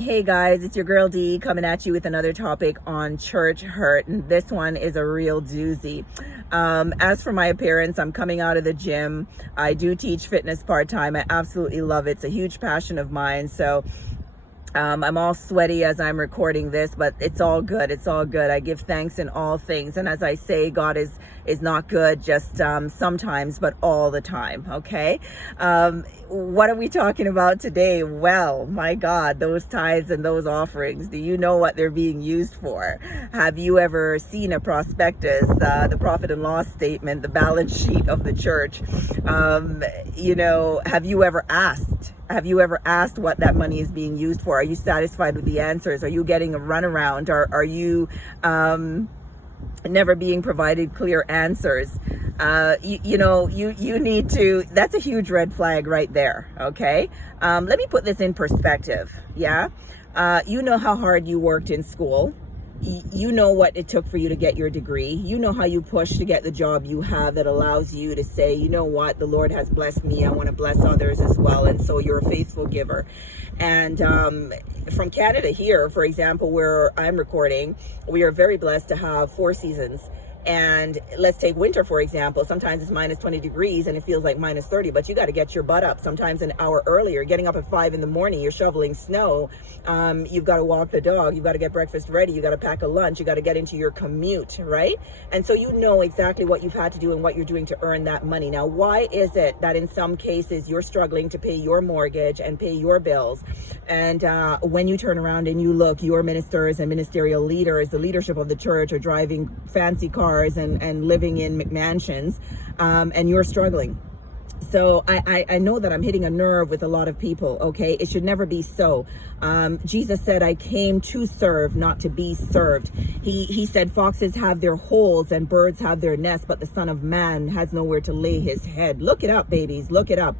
Hey guys, it's your girl D coming at you with another topic on church hurt, and this one is a real doozy. As for my appearance, I'm coming out of the gym. I do teach fitness part-time. I absolutely love it. It's a huge passion of mine. So I'm all sweaty as I'm recording this, but it's all good. It's all good. I give thanks in all things. And as I say, God is not good just sometimes, but all the time. Okay. What are we talking about today? Well, my God, those tithes and those offerings. Do you know what they're being used for? Have you ever seen a prospectus, the profit and loss statement, the balance sheet of the church? Have you ever asked? Have you ever asked what that money is being used for? Are you satisfied with the answers? Are you getting a runaround? Are you never being provided clear answers? You need to, that's a huge red flag right there. Okay. Let me put this in perspective. Yeah. You know how hard you worked in school. You know what it took for you to get your degree. You know how you pushed to get the job you have that allows you to say, you know what, the Lord has blessed me. I want to bless others as well. And so you're a faithful giver. And from Canada here, for example, where I'm recording, we are very blessed to have 4 seasons. And let's take winter, for example. Sometimes it's minus 20 degrees and it feels like minus 30, but you got to get your butt up sometimes an hour earlier. Getting up at 5 in the morning, you're shoveling snow. You've got to walk the dog. You've got to get breakfast ready. You got to pack a lunch. You got to get into your commute, right? And so you know exactly what you've had to do and what you're doing to earn that money. Now, why is it that in some cases you're struggling to pay your mortgage and pay your bills? And when you turn around and you look, your ministers and ministerial leaders, the leadership of the church are driving fancy cars and living in McMansions, and you're struggling. So I know that I'm hitting a nerve with a lot of people, okay? It should never be so. Jesus said, I came to serve, not to be served. He said, foxes have their holes and birds have their nests, but the Son of Man has nowhere to lay his head. Look it up, babies. Look it up.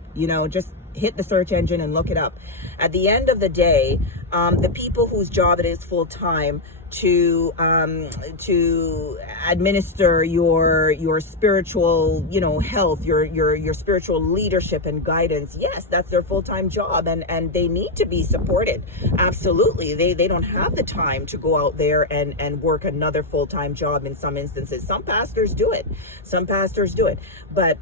Just hit the search engine and look it up. At the end of the day, the people whose job it is full time to administer your spiritual, health, your spiritual leadership and guidance. Yes, that's their full-time job, and they need to be supported. Absolutely. They don't have the time to go out there and work another full-time job in some instances. Some pastors do it. But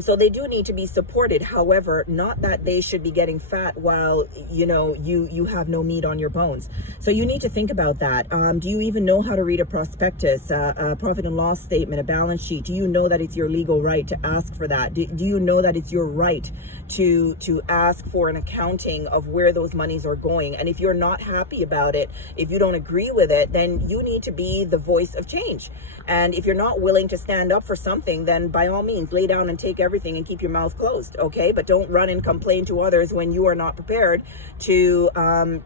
so they do need to be supported. However, not that they should be getting fat while, you have no meat on your bones. So you need to think about that. Do you even know how to read a prospectus, a profit and loss statement, a balance sheet? Do you know that it's your legal right to ask for that? Do you know that it's your right to ask for an accounting of where those monies are going? And if you're not happy about it, if you don't agree with it, then you need to be the voice of change. And if you're not willing to stand up for something, then by all means, lay down and take everything and keep your mouth closed, okay? But don't run and complain to others when you are not prepared to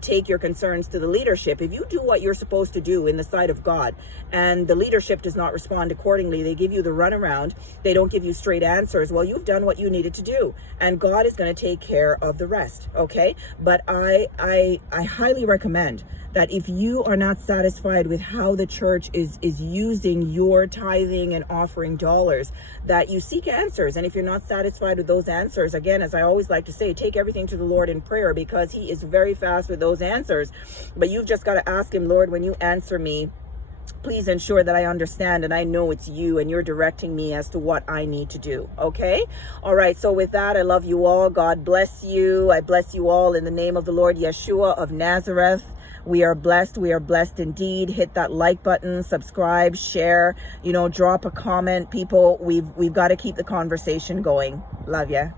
take your concerns to the leadership. If you do what you're supposed to do in the sight of God and the leadership does not respond accordingly, they give you the runaround, they don't give you straight answers, well, you've done what you needed to do, and God is going to take care of the rest, okay? But I highly recommend that if you are not satisfied with how the church is using your tithing and offering dollars, that you seek answers. And if you're not satisfied with those answers, again, as I always like to say, take everything to the Lord in prayer, because he is very fast with those answers. But you've just got to ask him, Lord, when you answer me, please ensure that I understand and I know it's you and you're directing me as to what I need to do. Okay? All right. So with that, I love you all. God bless you. I bless you all in the name of the Lord Yeshua of Nazareth. We are blessed. We are blessed indeed. Hit that like button, subscribe, share, drop a comment. People, we've got to keep the conversation going. Love ya.